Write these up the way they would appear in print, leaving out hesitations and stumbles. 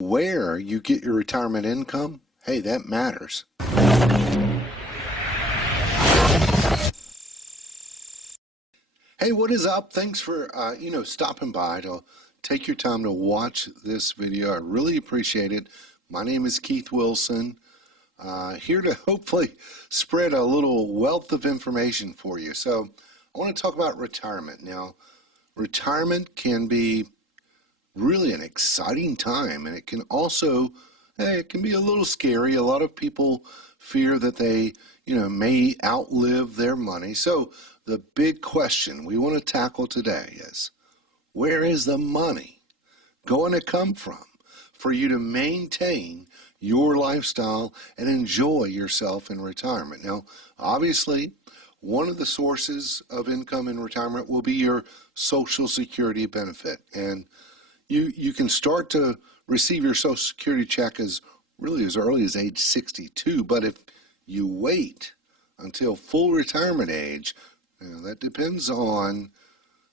Where you get your retirement income, hey, that matters. Hey, what is up? Thanks for stopping by to take your time to watch this video. I really appreciate it. My name is Keith Wilson, here to hopefully spread a little wealth of information for you. So I want to talk about retirement. Now, retirement can be really an exciting time, and it can also, it can be a little scary. A lot of people fear that they, may outlive their money. So the big question we want to tackle today is, where is the money going to come from for you to maintain your lifestyle and enjoy yourself in retirement? Now, obviously, one of the sources of income in retirement will be your Social Security benefit. And you can start to receive your Social Security check as early as age 62. But if you wait until full retirement age, that depends on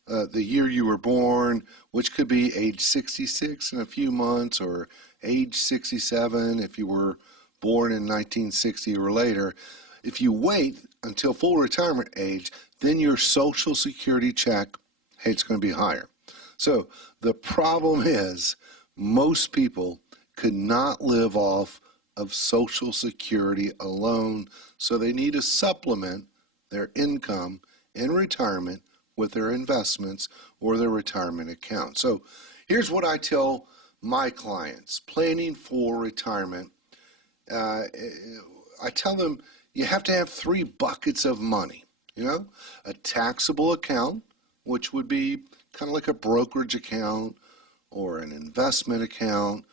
the year you were born, which could be age 66 in a few months, or age 67 if you were born in 1960 or later. If you wait until full retirement age, then your Social Security check, hey, it's going to be higher. So the problem is most people could not live off of Social Security alone, so they need to supplement their income in retirement with their investments or their retirement account. So here's what I tell my clients planning for retirement. I tell them you have to have 3 buckets of money. A taxable account, which would be kind of like a brokerage account or an investment account,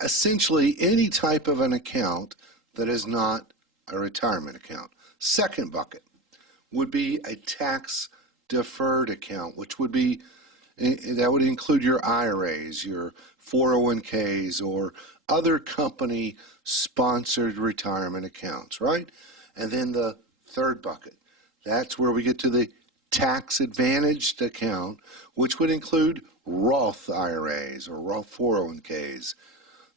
essentially any type of an account that is not a retirement account. Second bucket would be a tax deferred account, which would be, that would include your IRAs, your 401ks, or other company sponsored retirement accounts, right? And then the third bucket, that's where we get to the tax advantaged account, which would include Roth IRAs or Roth 401ks,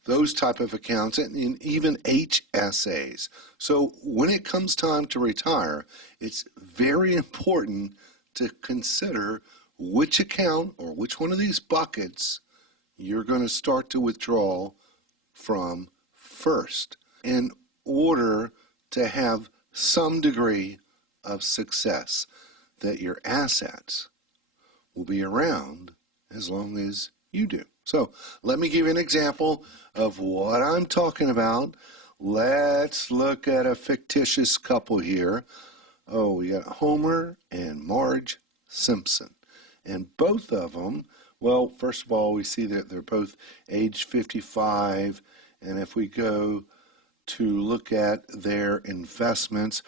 those type of accounts, and even HSAs. So when it comes time to retire, it's very important to consider which account or which one of these buckets you're going to start to withdraw from first in order to have some degree of success, that your assets will be around as long as you do. So let me give you an example of what I'm talking about. Let's look at a fictitious couple here. Oh, we got Homer and Marge Simpson. And both of them, well, first of all, we see that they're both age 55. And if we go to look at their investments,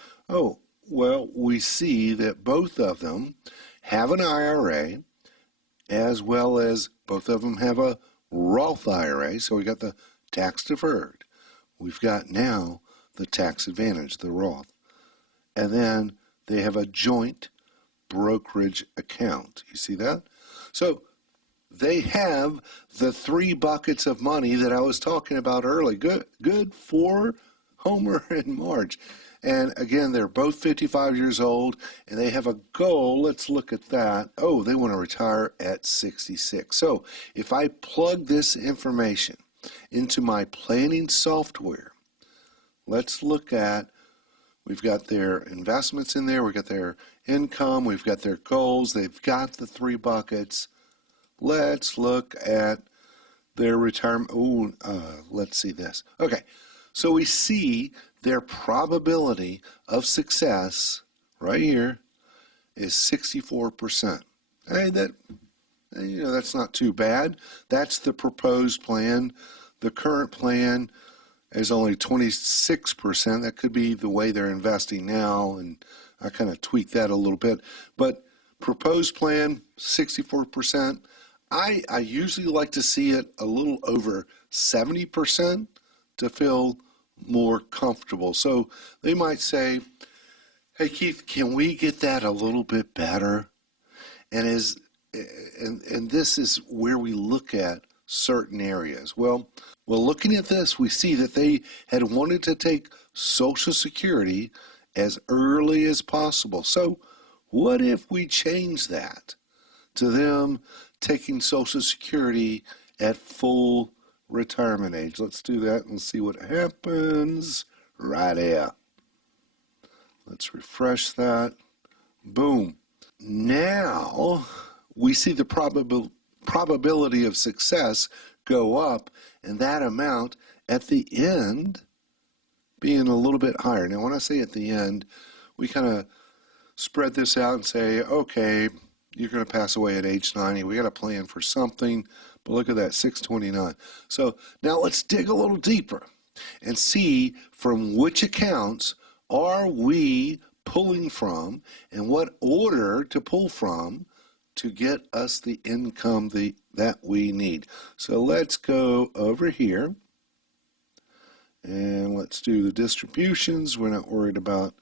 we see that both of them have an IRA, as well as both of them have a Roth IRA. So we got the tax deferred. We've got now the tax advantage, the Roth. And then they have a joint brokerage account. You see that? So they have the 3 buckets of money that I was talking about earlier. Good for Homer and Marge. And again, they're both 55 years old, and they have a goal. Let's look at that. Oh, they want to retire at 66. So if I plug this information into my planning software, let's look at, we've got their investments in there, we've got their income, we've got their goals, they've got the 3 buckets. Let's look at their retirement. Let's see this. Okay, so we see their probability of success right here is 64%. Hey, that's not too bad. That's the proposed plan. The current plan is only 26%. That could be the way they're investing now, and I kind of tweaked that a little bit. But proposed plan, 64%. I usually like to see it a little over 70% to feel more comfortable. So they might say, hey Keith, can we get that a little bit better? And this is where we look at certain areas. Well, looking at this, we see that they had wanted to take Social Security as early as possible. So what if we change that to them taking Social Security at full retirement age? Let's do that and see what happens right here. Let's refresh that. Boom. Now we see the probability of success go up, and that amount at the end being a little bit higher. Now when I say at the end, we kind of spread this out and say, okay, you're going to pass away at age 90. We got to plan for something. But look at that, 629. So now let's dig a little deeper and see from which accounts are we pulling from and what order to pull from to get us the income that we need. So let's go over here and let's do the distributions. We're not worried about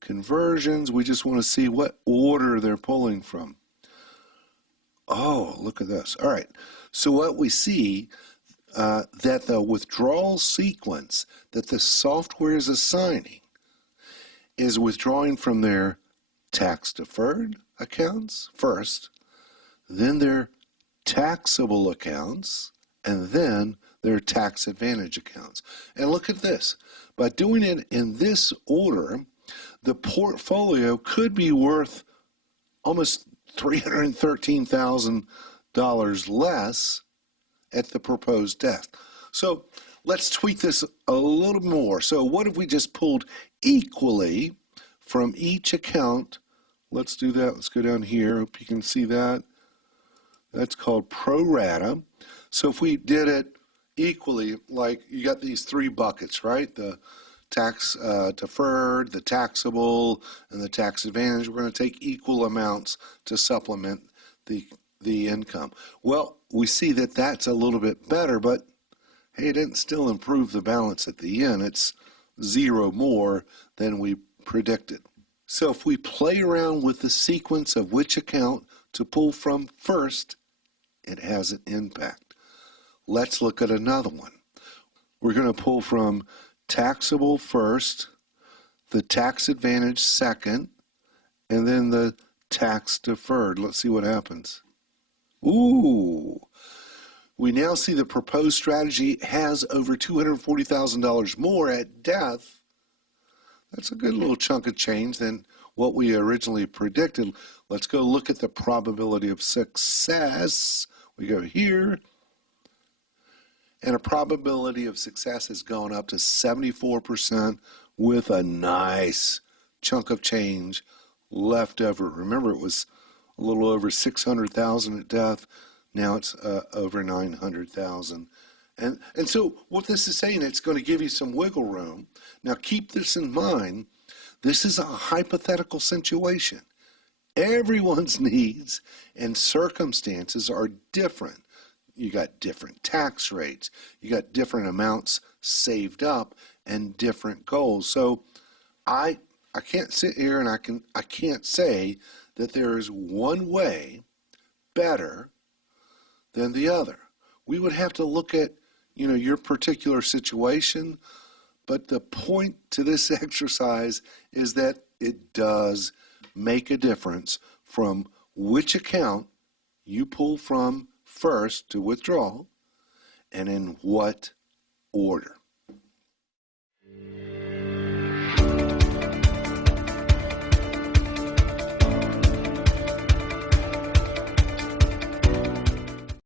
conversions. We just want to see what order they're pulling from. Oh, look at this. All right. So what we see that the withdrawal sequence that the software is assigning is withdrawing from their tax-deferred accounts first, then their taxable accounts, and then their tax advantage accounts. And look at this. By doing it in this order, the portfolio could be worth almost $313,000 less at the proposed death. So let's tweak this a little more. So what if we just pulled equally from each account? Let's do that. Let's go down here. Hope you can see that. That's called pro rata. So if we did it equally, like you got these three buckets, right? The tax deferred, the taxable, and the tax advantage. We're going to take equal amounts to supplement the income. Well, we see that that's a little bit better, but hey, it didn't still improve the balance at the end. It's zero more than we predicted. So if we play around with the sequence of which account to pull from first, it has an impact. Let's look at another one. We're going to pull from taxable first, the tax advantage second, and then the tax deferred. Let's see what happens. Ooh, we now see the proposed strategy has over $240,000 more at death. That's a good little chunk of change than what we originally predicted. Let's go look at the probability of success. We go here, and a probability of success has gone up to 74% with a nice chunk of change left over. Remember, it was a little over 600,000 at death. Now it's over 900,000. And so what this is saying, it's going to give you some wiggle room. Now keep this in mind. This is a hypothetical situation. Everyone's needs and circumstances are different. You got different tax rates. You got different amounts saved up and different goals. So I can't sit here and I can't say that there is one way better than the other. We would have to look at, your particular situation, but the point to this exercise is that it does make a difference from which account you pull from first to withdraw and in what order.